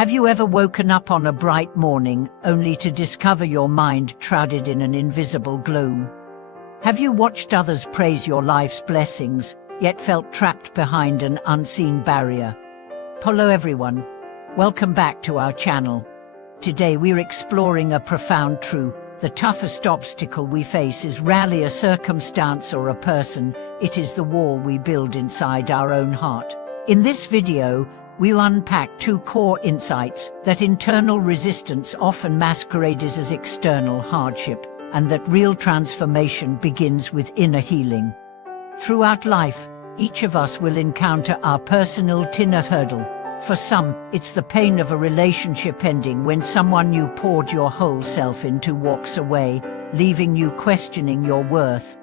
Have you ever woken up on a bright morning only to discover your mind shrouded in an invisible gloom? Have you watched others praise your life's blessings, yet felt trapped behind an unseen barrier? Hello everyone. Welcome back to our channel. Today we're exploring a profound truth. The toughest obstacle we face is rarely a circumstance or a person, it is the wall we build inside our own heart. In this video, we'll unpack two core insights: that internal resistance often masquerades as external hardship, and that real transformation begins with inner healing. Throughout life, each of us will encounter our personal inner hurdle. For some, it's the pain of a relationship ending when someone you poured your whole self into walks away, leaving you questioning your worth.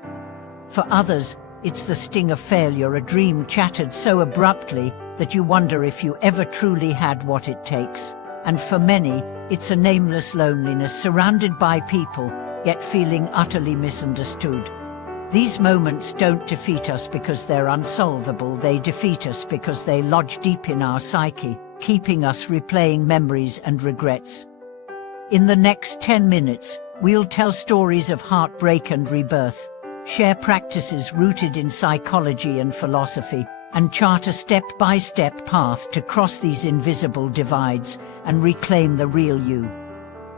For others, it's the sting of failure, a dream shattered so abruptly that you wonder if you ever truly had what it takes. And for many, it's a nameless loneliness, surrounded by people, yet feeling utterly misunderstood. These moments don't defeat us because they're unsolvable, they defeat us because they lodge deep in our psyche, keeping us replaying memories and regrets. In the next 10 minutes, we'll tell stories of heartbreak and rebirth, share practices rooted in psychology and philosophy, and chart a step-by-step path to cross these invisible divides and reclaim the real you.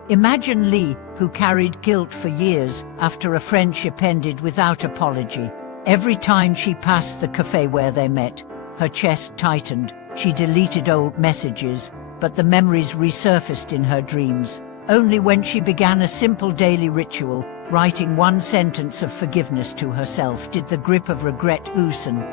Imagine Lee, who carried guilt for years after a friendship ended without apology. Every time she passed the cafe where they met, her chest tightened. She deleted old messages, but the memories resurfaced in her dreams. Only when she began a simple daily ritual, writing one sentence of forgiveness to herself, did the grip of regret loosen.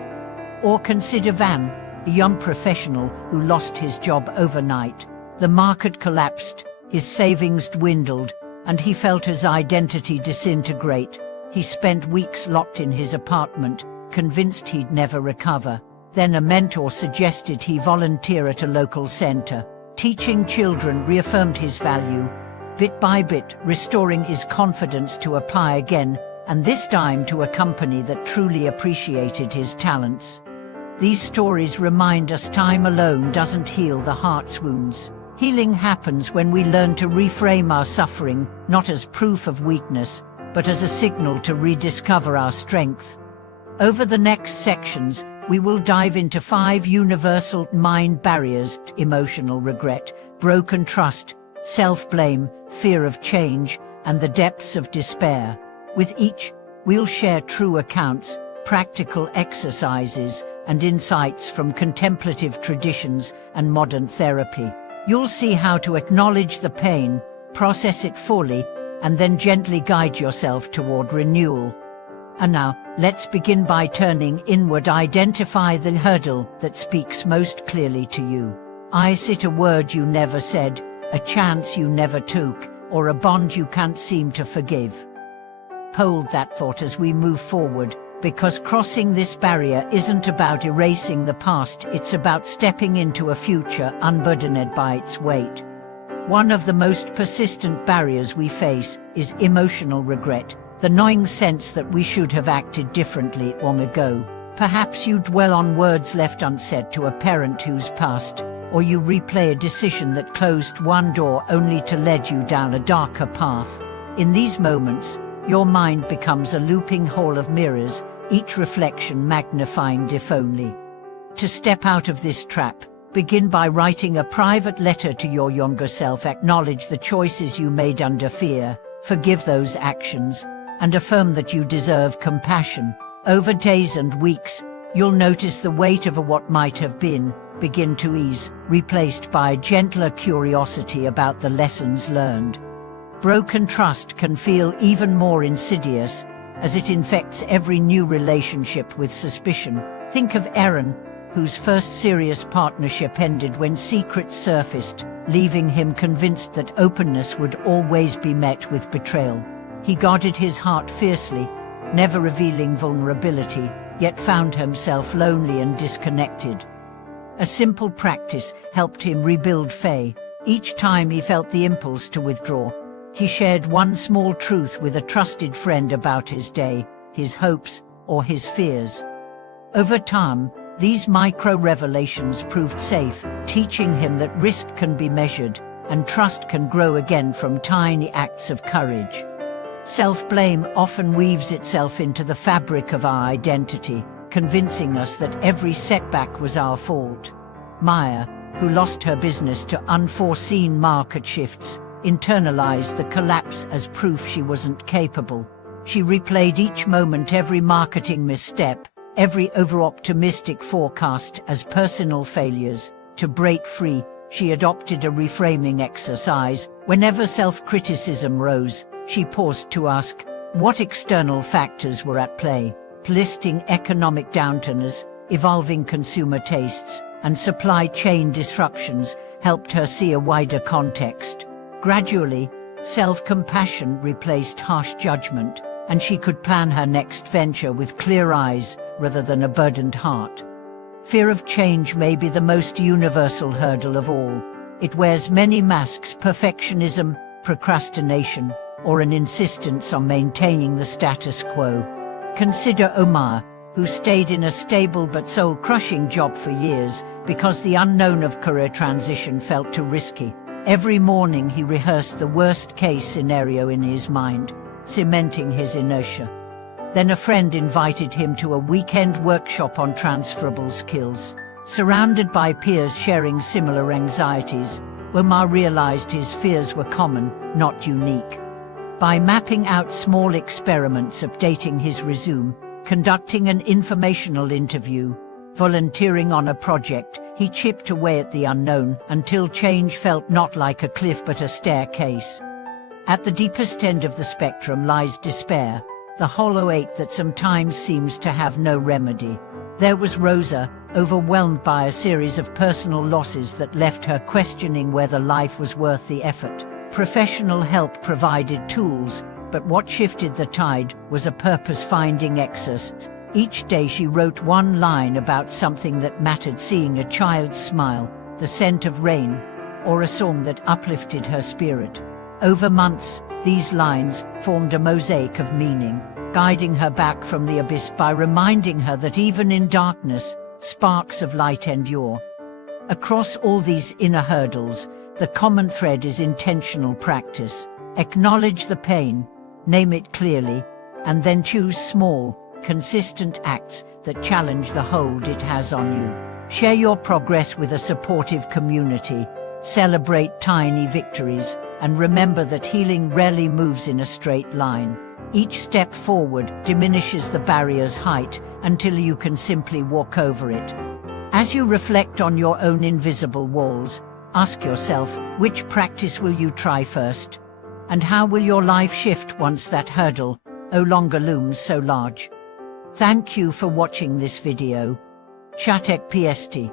Or consider Van, a young professional who lost his job overnight. The market collapsed, his savings dwindled, and he felt his identity disintegrate. He spent weeks locked in his apartment, convinced he'd never recover. Then a mentor suggested he volunteer at a local center. Teaching children reaffirmed his value, bit by bit restoring his confidence to apply again, and this time to a company that truly appreciated his talents. These stories remind us time alone doesn't heal the heart's wounds. Healing happens when we learn to reframe our suffering, not as proof of weakness, but as a signal to rediscover our strength. Over the next sections, we will dive into 5 universal mind barriers: emotional regret, broken trust, self-blame, fear of change, and the depths of despair. With each, we'll share true accounts, practical exercises, and insights from contemplative traditions and modern therapy. You'll see how to acknowledge the pain, process it fully, and then gently guide yourself toward renewal. And now, let's begin by turning inward. Identify the hurdle that speaks most clearly to you. Is it a word you never said, a chance you never took, or a bond you can't seem to forgive? Hold that thought as we move forward, because crossing this barrier isn't about erasing the past, it's about stepping into a future unburdened by its weight. One of the most persistent barriers we face is emotional regret, the gnawing sense that we should have acted differently long ago. Perhaps you dwell on words left unsaid to a parent who's passed, or you replay a decision that closed one door only to lead you down a darker path. In these moments, your mind becomes a looping hall of mirrors, each reflection magnifying differently. To step out of this trap, begin by writing a private letter to your younger self. Acknowledge the choices you made under fear, forgive those actions, and affirm that you deserve compassion. Over days and weeks, you'll notice the weight of what might have been begin to ease, replaced by a gentler curiosity about the lessons learned. Broken trust can feel even more insidious, as it infects every new relationship with suspicion. Think of Aaron, whose first serious partnership ended when secrets surfaced, leaving him convinced that openness would always be met with betrayal. He guarded his heart fiercely, never revealing vulnerability, yet found himself lonely and disconnected. A simple practice helped him rebuild faith. Each time he felt the impulse to withdraw, he shared one small truth with a trusted friend about his day, his hopes, or his fears. Over time, These micro-revelations proved safe, teaching him that risk can be measured and trust can grow again from tiny acts of courage. Self-blame often weaves itself into the fabric of our identity, convincing us that every setback was our fault. Maya, who lost her business to unforeseen market shifts, internalized the collapse as proof she wasn't capable. She replayed each moment, every marketing misstep, every over-optimistic forecast as personal failures. To break free, she adopted a reframing exercise. Whenever self-criticism rose, she paused to ask, what external factors were at play? Listing economic downturns, evolving consumer tastes, and supply chain disruptions helped her see a wider context. Gradually, self-compassion replaced harsh judgment, and she could plan her next venture with clear eyes rather than a burdened heart. Fear of change may be the most universal hurdle of all. It wears many masks: perfectionism, procrastination, or an insistence on maintaining the status quo. Consider Omar, who stayed in a stable but soul-crushing job for years because the unknown of career transition felt too risky. Every morning he rehearsed the worst-case scenario in his mind, cementing his inertia. Then a friend invited him to a weekend workshop on transferable skills. Surrounded by peers sharing similar anxieties, Omar realized his fears were common, not unique. By mapping out small experiments, updating his resume, conducting an informational interview, volunteering on a project, he chipped away at the unknown until change felt not like a cliff but a staircase. At the deepest end of the spectrum lies despair, the hollow ache that sometimes seems to have no remedy. There was Rosa, overwhelmed by a series of personal losses that left her questioning whether life was worth the effort. Professional help provided tools, but what shifted the tide was a purpose-finding exercise. Each day she wrote one line about something that mattered: seeing a child's smile, the scent of rain, or a song that uplifted her spirit. Over months, these lines formed a mosaic of meaning, guiding her back from the abyss by reminding her that even in darkness, sparks of light endure. Across all these inner hurdles, the common thread is intentional practice. Acknowledge the pain, name it clearly, and then choose small, consistent acts that challenge the hold it has on you. Share your progress with a supportive community, celebrate tiny victories, and remember that healing rarely moves in a straight line. Each step forward diminishes the barrier's height until you can simply walk over it. As you reflect on your own invisible walls, ask yourself, which practice will you try first? And how will your life shift once that hurdle no longer looms so large? Thank you for watching this video. Chatek PST.